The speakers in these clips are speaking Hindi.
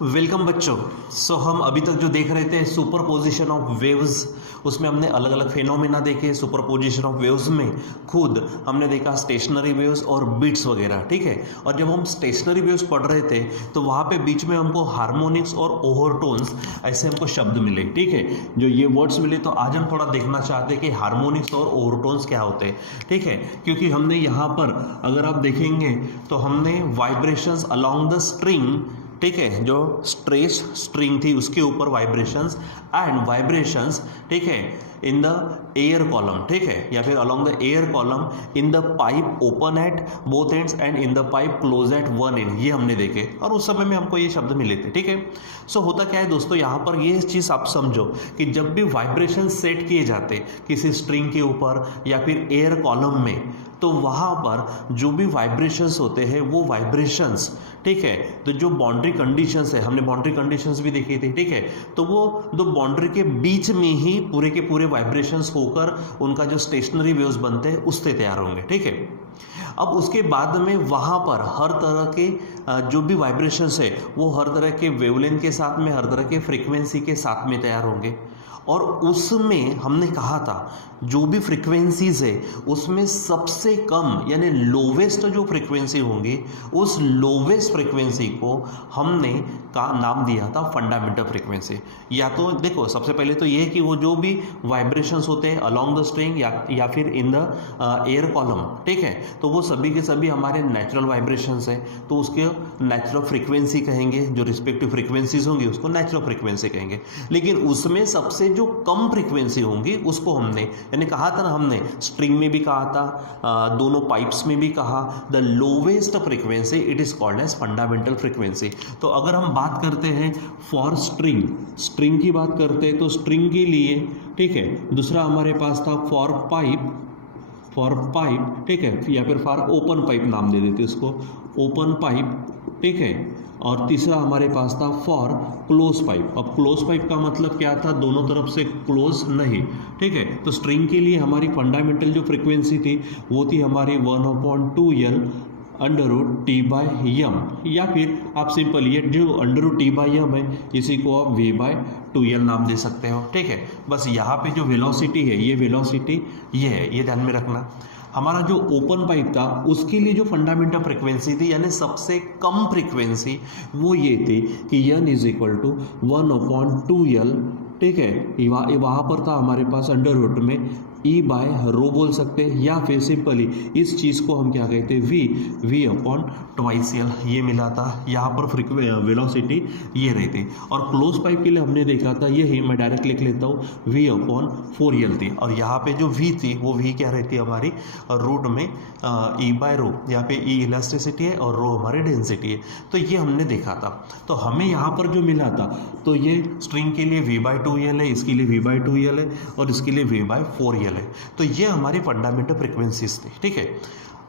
वेलकम बच्चों। हम अभी तक जो देख रहे थे सुपरपोजिशन ऑफ वेव्स, उसमें हमने अलग अलग फेनोमेना देखे। सुपरपोजिशन ऑफ वेव्स में खुद हमने देखा स्टेशनरी वेव्स और बीट्स वगैरह, ठीक है। और जब हम स्टेशनरी वेव्स पढ़ रहे थे तो वहाँ पे बीच में हमको हार्मोनिक्स और ओवरटोन्स ऐसे हमको शब्द मिले, ठीक है। जो ये वर्ड्स मिले तो आज हम थोड़ा देखना चाहते हैं कि हार्मोनिक्स और ओवरटोन्स क्या होते हैं, ठीक है। क्योंकि हमने यहाँ पर अगर आप देखेंगे तो हमने वाइब्रेशंस अलोंग द स्ट्रिंग, ठीक है, जो स्ट्रेस स्ट्रिंग थी उसके ऊपर वाइब्रेशंस एंड वाइब्रेशंस, ठीक है, इन द एयर कॉलम, ठीक है, या फिर along the air column in the pipe open at both ends and in the pipe close at one and, ये हमने देखे और उस समय में हमको ये शब्द मिले थे, ठीक है। सो होता क्या है दोस्तों, यहाँ पर ये चीज़ आप समझो कि जब भी वाइब्रेशन सेट किए जाते किसी स्ट्रिंग के ऊपर या फिर एयर कॉलम में, तो वहाँ पर जो भी वाइब्रेशंस होते हैं वो वाइब्रेशंस, ठीक है, तो जो बाउंड्री कंडीशंस है, हमने बाउंड्री कंडीशंस भी देखी थी, ठीक है, तो वो दो बाउंड्री के बीच में ही पूरे के पूरे वाइब्रेशंस होकर उनका जो स्टेशनरी वेव्स बनते हैं उससे तैयार होंगे, ठीक है। अब उसके बाद में वहाँ पर हर तरह के जो भी वाइब्रेशंस है वो हर तरह के वेवलेंथ के साथ में, हर तरह के फ्रीक्वेंसी के साथ में तैयार होंगे। और उसमें हमने कहा था जो भी फ्रीक्वेंसीज है उसमें सबसे कम यानी लोवेस्ट जो फ्रीक्वेंसी होंगी उस लोवेस्ट फ्रीक्वेंसी को हमने का नाम दिया था फंडामेंटल फ्रीक्वेंसी। या तो देखो सबसे पहले तो ये है कि वो जो भी वाइब्रेशंस होते हैं अलोंग द स्ट्रिंग या फिर इन द एयर कॉलम, ठीक है, तो वो सभी के सभी हमारे नेचुरल वाइब्रेशंस है, तो उसके नेचुरल फ्रीक्वेंसी कहेंगे, जो रिस्पेक्टिव फ्रीक्वेंसीज होंगी उसको नेचुरल फ्रीक्वेंसी कहेंगे। लेकिन उसमें सबसे जो कम फ्रीक्वेंसी होंगी उसको हमने, यानी कहा था ना हमने स्ट्रिंग में भी कहा था, दोनों पाइप्स में भी कहा, the lowest frequency it is called as fundamental frequency. तो अगर हम बात करते हैं फॉर स्ट्रिंग, स्ट्रिंग की बात करते हैं तो स्ट्रिंग के लिए, ठीक है, दूसरा हमारे पास था फॉर पाइप, ठीक है, या फिर फॉर ओपन पाइप नाम दे देते इसको, ओपन पाइप, ठीक है। और तीसरा हमारे पास था फॉर क्लोज पाइप। अब क्लोज पाइप का मतलब क्या था, दोनों तरफ से क्लोज नहीं, ठीक है। तो स्ट्रिंग के लिए हमारी फंडामेंटल जो फ्रीक्वेंसी थी वो थी हमारी 1/2L √T/m, या फिर आप सिंपल ये जो √T/m है इसी को आप V/2L नाम दे सकते हो, ठीक है। बस यहाँ पे जो वेलोसिटी है ये वेलोसिटी ये है, ये ध्यान में रखना। हमारा जो ओपन पाइप था उसके लिए जो फंडामेंटल फ्रीक्वेंसी थी यानी सबसे कम फ्रीक्वेंसी वो ये थी कि n = 1/2L, ठीक है। वहाँ पर था हमारे पास अंडर रूट में E/ρ बोल सकते हैं, या फिर सिंपली इस चीज़ को हम क्या कहते हैं V/2L, ये मिला था। यहाँ पर वेलोसिटी ये रही थी। और क्लोज पाइप के लिए हमने देखा था, ये ही मैं डायरेक्ट लिख लेता हूँ, V/4L थी। और यहाँ पे जो V थी वो V क्या रहती है हमारी रूट में E/ρ, यहाँ पे E इलास्टिसिटी है और ρ हमारी डेंसिटी है। तो ये हमने देखा था। तो हमें यहाँ पर जो मिला था तो ये स्ट्रिंग के लिए V/2L है, इसके लिए V/2L है और इसके लिए V/4L है। तो ये हमारी फंडामेंटल फ्रीक्वेंसीज थी, ठीक है।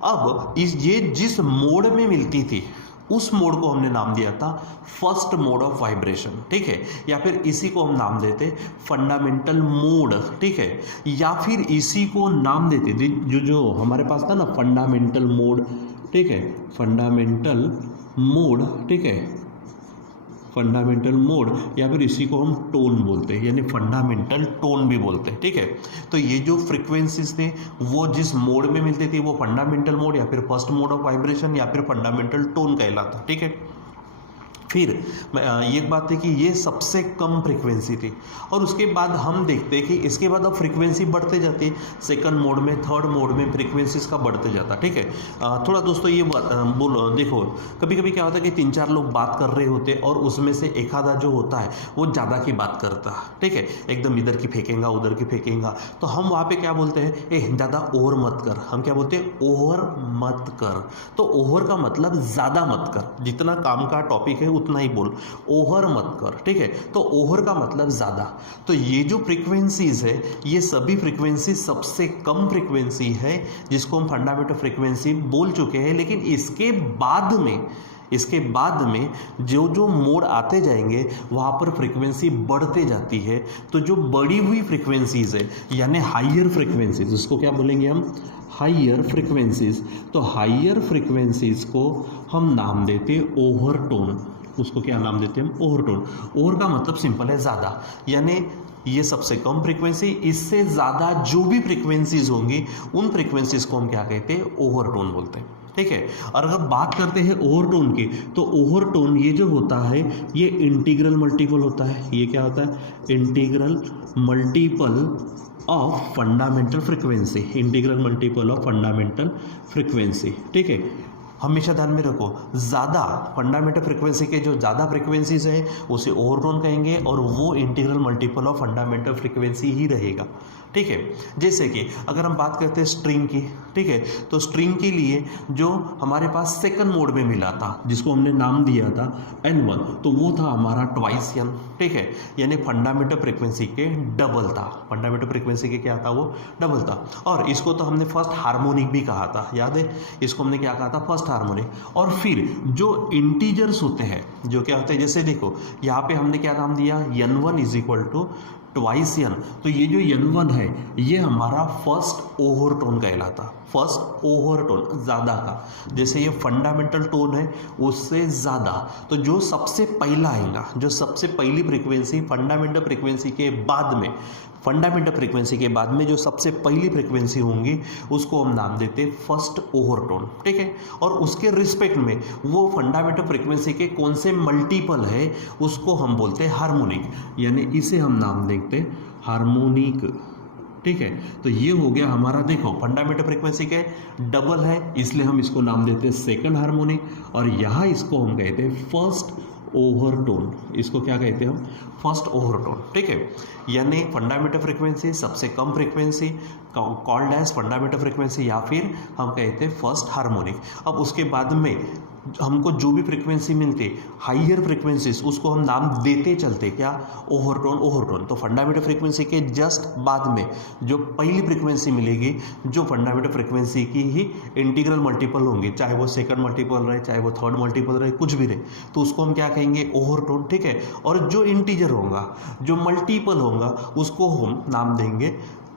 अब ये जिस मोड में मिलती थी उस मोड को हमने नाम दिया था फर्स्ट मोड ऑफ वाइब्रेशन, ठीक है, या फिर इसी को हम नाम देते फंडामेंटल मोड, ठीक है, या फिर इसी को नाम देते थे जो हमारे पास था ना फंडामेंटल मोड, ठीक है, फंडामेंटल मोड, ठीक है, फंडामेंटल मोड, या फिर इसी को हम टोन बोलते हैं, यानी फंडामेंटल टोन भी बोलते हैं, ठीक है। तो ये जो फ्रीक्वेंसीज थे वो जिस मोड में मिलती थी वो फंडामेंटल मोड या फिर फर्स्ट मोड ऑफ वाइब्रेशन या फिर फंडामेंटल टोन कहलाता, ठीक है। फिर एक बात है कि ये सबसे कम फ्रीक्वेंसी थी। और उसके बाद हम देखते हैं कि इसके बाद अब फ्रीक्वेंसी बढ़ते जाती है, सेकंड मोड में, थर्ड मोड में फ्रीक्वेंसीज का बढ़ते जाता, ठीक है। थोड़ा दोस्तों ये बोलो, देखो कभी कभी क्या होता है कि 3-4 लोग बात कर रहे होते और उसमें से एक आधा जो होता है वो ज़्यादा की बात करता है, ठीक है, एकदम इधर की फेंकेगा उधर की फेंकेगा। तो हम वहाँ पर क्या बोलते हैं, ज़्यादा ओवर मत कर। हम क्या बोलते हैं, ओवर मत कर। तो ओवर का मतलब ज़्यादा मत कर, जितना काम का टॉपिक है उतना ही बोल, ओवर मत कर, ठीक है। तो ओवर का मतलब ज्यादा। तो ये जो फ्रीक्वेंसीज है ये सभी फ्रीक्वेंसी सबसे कम फ्रीक्वेंसी है जिसको हम फंडामेंटल फ्रीक्वेंसी बोल चुके हैं। लेकिन इसके बाद में जो जो मोड आते जाएंगे वहाँ पर फ्रीक्वेंसी बढ़ते जाती है। तो जो बढ़ी हुई फ्रीक्वेंसीज है यानी हाइयर फ्रीक्वेंसीज, उसको क्या बोलेंगे हम, हाइयर फ्रीक्वेंसीज। तो हाइयर फ्रीक्वेंसीज को हम नाम देते ओवरटोन, उसको क्या नाम देते हैं हम, ओवरटोन। ओवर का मतलब सिंपल है ज़्यादा, यानी ये सबसे कम फ्रीक्वेंसी, इससे ज़्यादा जो भी फ्रीक्वेंसीज होंगी उन फ्रीक्वेंसीज को हम क्या कहते हैं, ओवरटोन बोलते हैं। ठीक है। और अगर बात करते हैं ओवरटोन की, तो ओवरटोन ये जो होता है ये इंटीग्रल मल्टीपल होता है। ये क्या होता है, integral multiple of fundamental frequency, integral multiple of fundamental frequency. ठीक है, हमेशा ध्यान में रखो, ज़्यादा फंडामेंटल फ्रीक्वेंसी के जो ज़्यादा फ्रीक्वेंसीज है उसे ओवरटोन कहेंगे, और वो integral multiple of fundamental frequency ही रहेगा। ठीक है। जैसे कि अगर हम बात करते हैं स्ट्रिंग की, ठीक है, तो स्ट्रिंग के लिए जो हमारे पास सेकंड मोड में मिला था, जिसको हमने नाम दिया था n1, तो वो था हमारा ट्वाइस n। ठीक है, यानी फंडामेंटल फ्रीक्वेंसी के डबल था, फंडामेंटल फ्रीक्वेंसी के क्या था, वो डबल था। और इसको तो हमने फर्स्ट हार्मोनिक भी कहा था, याद है, इसको हमने क्या कहा था, फर्स्ट हार्मोनिक। और फिर जो इंटीजर्स होते हैं, जो क्या होते हैं, जैसे देखो यहाँ पे हमने क्या नाम दिया, n1 is equal to twice n, तो ये जो n1 है ये हमारा फर्स्ट ओवरटोन कहलाता, फर्स्ट ओवरटोन, ज़्यादा का। जैसे ये फंडामेंटल टोन है उससे ज़्यादा, तो जो सबसे पहला आएगा, जो सबसे पहली फ्रीक्वेंसी फंडामेंटल फ्रीक्वेंसी के बाद में, फंडामेंटल फ्रीक्वेंसी के बाद में जो सबसे पहली फ्रीक्वेंसी होंगी उसको हम नाम देते हैं फर्स्ट ओवरटोन। ठीक है। और उसके रिस्पेक्ट में वो फंडामेंटल फ्रीक्वेंसी के कौन से मल्टीपल है उसको हम बोलते हैं हार्मोनिक, यानी इसे हम नाम देते हैं हार्मोनिक। ठीक है, तो ये हो गया हमारा, देखो फंडामेंटल फ्रीक्वेंसी के डबल है इसलिए हम इसको नाम देते हैं सेकंड हार्मोनिक, और यहाँ इसको हम कहते हैं फर्स्ट ओवरटोन। इसको क्या कहते हैं हम, फर्स्ट ओवरटोन। ठीक है, यानी फंडामेंटल फ्रीक्वेंसी सबसे कम frequency called as fundamental frequency, या फिर हम कहते हैं फर्स्ट हार्मोनिक। अब उसके बाद में हमको जो भी फ्रीक्वेंसी मिलती है हाइयर फ्रीक्वेंसीज, उसको हम नाम देते चलते क्या, ओवरटोन, ओवरटोन। तो फंडामेंटल फ्रीक्वेंसी के जस्ट बाद में जो पहली फ्रीक्वेंसी मिलेगी, जो फंडामेंटल फ्रीक्वेंसी की ही इंटीग्रल मल्टीपल होंगे, चाहे वो सेकंड मल्टीपल रहे, चाहे वो थर्ड मल्टीपल रहे, कुछ भी रहे, तो उसको हम क्या कहेंगे, ओवरटोन। ठीक है। और जो इंटीजर होगा, जो मल्टीपल होगा, उसको हम नाम देंगे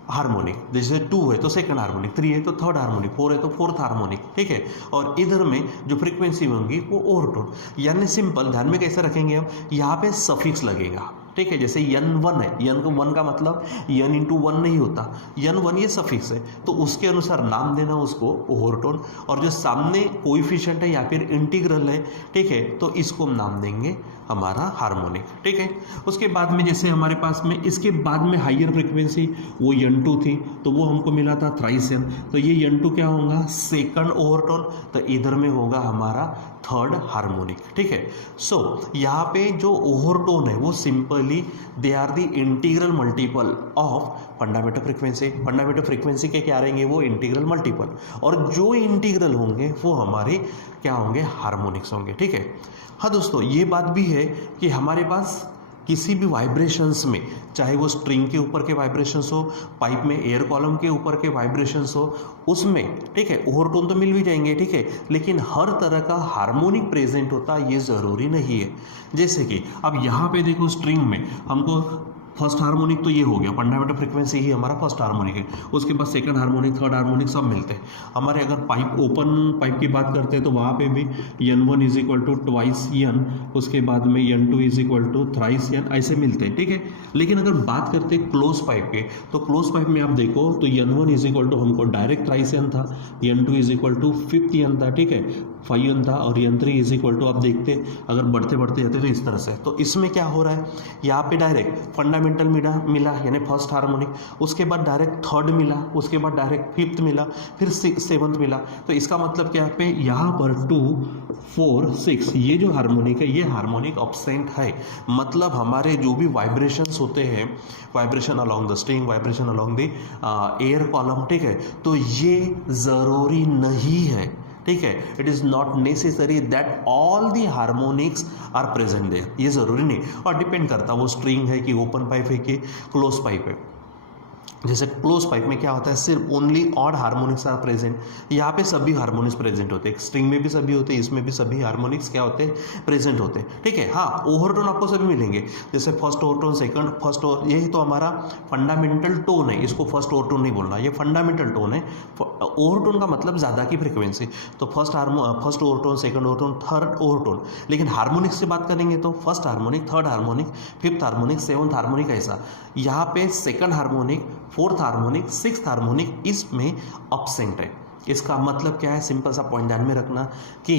हार्मोनिक। जैसे 2 है तो सेकंड हार्मोनिक, 3 है तो थर्ड हार्मोनिक, 4 है तो फोर्थ हार्मोनिक। ठीक है। और इधर में जो फ्रीक्वेंसी होंगी वो ओवरटोन, यानी सिंपल ध्यान में कैसे रखेंगे हम, यहाँ पे सफिक्स लगेगा। ठीक है, जैसे n1 है, n1 का मतलब n इंटू 1 नहीं होता, n1 ये सफिक्स है, तो उसके अनुसार नाम देना उसको ओवरटोन। और जो सामने कोएफिशिएंट है या फिर इंटीग्रल है, ठीक है, तो इसको हम नाम देंगे हमारा हार्मोनिक। ठीक है। उसके बाद में जैसे हमारे पास में इसके बाद में हाइयर फ्रीक्वेंसी वो n2 थी, तो वो हमको मिला था थ्राइस n, तो ये n2 क्या होगा, सेकंड ओवरटोन, तो इधर में होगा हमारा थर्ड हार्मोनिक। ठीक है। सो यहाँ पे जो ओवरटोन है वो simply they are the integral multiple of fundamental frequency. Fundamental frequency के क्या रहेंगे, वो इंटीग्रल मल्टीपल, और जो इंटीग्रल होंगे वो हमारे क्या होंगे, हार्मोनिक्स होंगे। ठीक है। हाँ दोस्तों, ये बात भी है कि हमारे पास किसी भी वाइब्रेशंस में, चाहे वो स्ट्रिंग के ऊपर के वाइब्रेशंस हो, पाइप में एयर कॉलम के ऊपर के वाइब्रेशंस हो, उसमें ठीक है ओवरटोन तो मिल भी जाएंगे। ठीक है, लेकिन हर तरह का हार्मोनिक प्रेजेंट होता ये ज़रूरी नहीं है। जैसे कि अब यहाँ पे देखो स्ट्रिंग में हमको फर्स्ट हार्मोनिक तो ये हो गया, फंडामेंटल फ्रीक्वेंसी ही हमारा फर्स्ट हार्मोनिक है, उसके बाद सेकंड हार्मोनिक, थर्ड हार्मोनिक सब मिलते हैं। हमारे अगर पाइप ओपन पाइप की बात करते हैं तो वहाँ पे भी n1 is equal to twice n, उसके बाद में n2 is equal to thrice n, ऐसे मिलते हैं। ठीक है। लेकिन अगर बात करते हैं क्लोज पाइप के, तो क्लोज पाइप में आप देखो तो n1 इज इक्वल टू हमको डायरेक्ट थ्राइस n था, n2 is equal to fifth n था, ठीक है, 5n था, और n3 इज इक्वल टू आप देखते अगर बढ़ते बढ़ते जाते तो इस तरह से। तो इसमें क्या हो रहा है, यहाँ पे डायरेक्ट फंडामेंटल मिला यानी फर्स्ट हार्मोनिक, उसके बाद डायरेक्ट थर्ड मिला, उसके बाद डायरेक्ट फिफ्थ मिला, फिर सेवंथ मिला। तो इसका मतलब क्या पे, यहाँ पर 2 4 6 ये जो हार्मोनिक है ये हार्मोनिक अब्सेंट है। मतलब हमारे जो भी वाइब्रेशंस होते हैं, vibration along the string, vibration along the air column, ठीक है, तो ये ज़रूरी नहीं है। ठीक है, it is not necessary that all the harmonics are present there, ये ज़रूरी नहीं, और डिपेंड करता वो स्ट्रिंग है कि ओपन पाइप है कि क्लोज पाइप है। जैसे क्लोज पाइप में क्या होता है, सिर्फ only odd harmonics are present, यहाँ पे सभी हार्मोनिक्स प्रेजेंट होते हैं, स्ट्रिंग में भी सभी होते हैं, इसमें भी सभी हार्मोनिक्स क्या होते हैं, प्रेजेंट होते हैं, ठीक है। हाँ, ओवरटोन आपको सभी मिलेंगे, जैसे first overtone, second first over, यही तो हमारा फंडामेंटल टोन है, इसको फर्स्ट ओवरटोन नहीं बोलना, ये फंडामेंटल टोन है। ओवरटोन का मतलब ज़्यादा की फ्रिक्वेंसी, तो first overtone, second overtone, third overtone. लेकिन हार्मोनिक्स से बात करेंगे तो first harmonic, third harmonic, fifth harmonic, seventh harmonic, ऐसा। यहाँ पे second harmonic, fourth harmonic, sixth harmonic इसमें अब्सेंट है। इसका मतलब क्या है, सिंपल सा पॉइंट ध्यान में रखना कि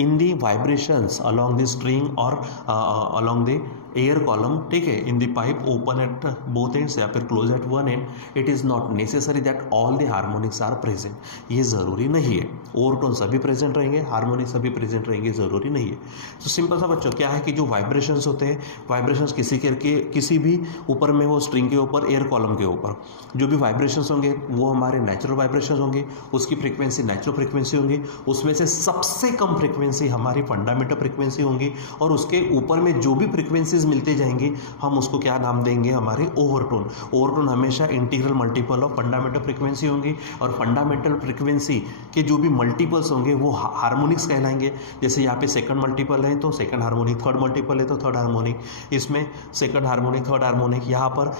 in the vibrations along the string और अलोंग द एयर कॉलम, ठीक है, in the pipe open at both ends या फिर close at one end, it is not necessary that all the harmonics are present, ये ज़रूरी नहीं है। ओवरटोन सभी प्रेजेंट रहेंगे, हार्मोनिक सभी प्रेजेंट रहेंगे, ज़रूरी नहीं है। तो सिंपल सा बच्चों क्या है कि जो वाइब्रेशंस होते हैं, वाइब्रेशंस किसी भी ऊपर में, वो स्ट्रिंग के ऊपर, एयर कॉलम के ऊपर जो भी वाइब्रेशंस होंगे वो हमारे नेचुरल वाइब्रेशंस होंगे, उसकी फ्रीक्वेंसी नेचुरल फ्रीक्वेंसी होंगी, उसमें से सबसे कम फ्रीक्वेंसी हमारी फंडामेंटल फ्रीक्वेंसी होंगी, और उसके ऊपर में जो भी फ्रीक्वेंसीज मिलते जाएंगे हम उसको क्या नाम देंगे, हमारे ओवरटोन। ओवरटोन हमेशा integral multiple of fundamental frequency होंगी, और फंडामेंटल फ्रीक्वेंसी के जो भी मल्टीपल्स होंगे वो हार्मोनिक्स कहलाएंगे। जैसे यहाँ पे सेकंड मल्टीपल है तो सेकंड हार्मोनिक, थर्ड मल्टीपल है तो थर्ड हार्मोनिक, इसमें सेकंड हार्मोनिक, थर्ड हार्मोनिक, यहाँ पर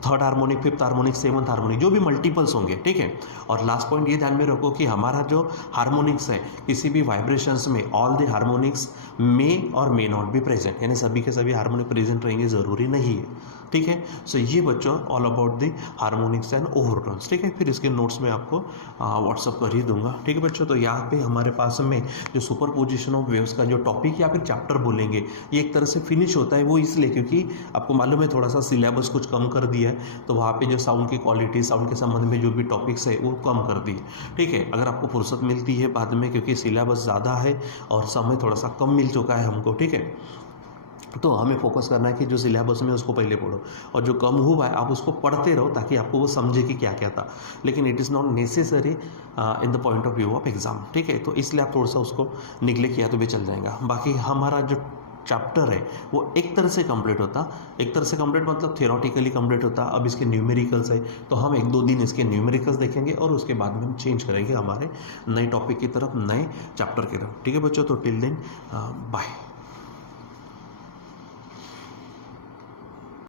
third harmonic, fifth harmonic, seventh harmonic, जो भी मल्टीपल्स होंगे, ठीक है। और लास्ट पॉइंट ये ध्यान में रखो कि हमारा जो हार्मोनिक्स है, किसी भी वाइब्रेशंस में ऑल द हार्मोनिक्स मे और मे नॉट बी प्रेजेंट, यानी सभी के सभी हार्मोनिक प्रेजेंट रहेंगे, ज़रूरी नहीं है, ठीक है। सो ये बच्चों all about the harmonics and overtones, ठीक है। फिर इसके नोट्स में आपको व्हाट्सअप कर ही दूंगा, ठीक है बच्चों। तो यहाँ पे हमारे पास में जो सुपरपोजिशन ऑफ वेव्स का जो टॉपिक या फिर चैप्टर बोलेंगे, ये एक तरह से फिनिश होता है, वो इसलिए क्योंकि आपको मालूम है थोड़ा सा सिलेबस कुछ कम कर दिया है, तो वहाँ पे जो साउंड की क्वालिटी, साउंड के संबंध में जो भी टॉपिक्स है वो कम कर दिए, ठीक है। अगर आपको फुर्सत मिलती है बाद में, क्योंकि सिलेबस ज़्यादा है और समय थोड़ा सा कम मिल चुका है हमको, ठीक है, तो हमें फोकस करना है कि जो सिलेबस में उसको पहले पढ़ो, और जो कम हुआ है आप उसको पढ़ते रहो ताकि आपको वो समझे कि क्या क्या था, लेकिन it is not necessary in the point of view of exam, ठीक है। तो इसलिए आप थोड़ा सा उसको निगलेक्ट किया तो भी चल जाएगा। बाकी हमारा जो चैप्टर है वो एक तरह से कंप्लीट होता, एक तरह से कंप्लीट मतलब थियोरेटिकली कंप्लीट होता। अब इसके न्यूमेरिकल्स है तो हम 1-2 दिन इसके न्यूमेरिकल्स देखेंगे और उसके बाद में हम चेंज करेंगे हमारे नए टॉपिक की तरफ, नए चैप्टर की तरफ, ठीक है बच्चों। तो टिल देन बाय।